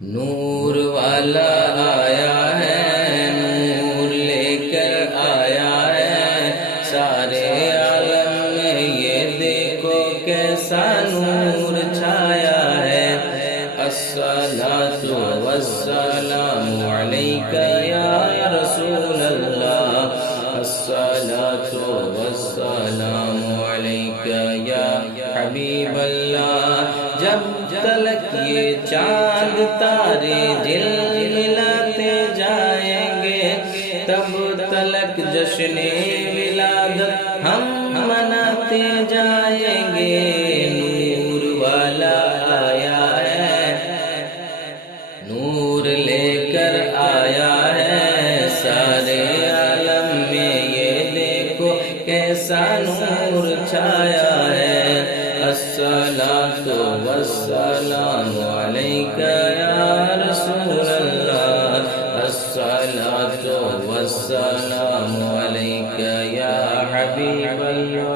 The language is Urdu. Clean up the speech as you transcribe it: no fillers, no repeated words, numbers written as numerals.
نور والا آیا ہے، نور لے کر آیا ہے، سارے عالم میں یہ دیکھو کیسا نور چھایا ہے۔ الصلاۃ والسلام علیک یا رسول اللہ، الصلاۃ والسلام علیک یا حبیب اللہ۔ جب تلک یہ چاند تارے جلجلاتے جائیں گے، تب تلک جشن ولادت ہم مناتے جائیں گے۔ نور والا آیا ہے، نور لے کر آیا ہے، سارے عالم میں یہ دیکھو کیسا نور چھایا ہے۔ الصلاۃ والسلام علیک یا رسول اللہ، الصلاۃ والسلام علیک یا حبیب اللہ۔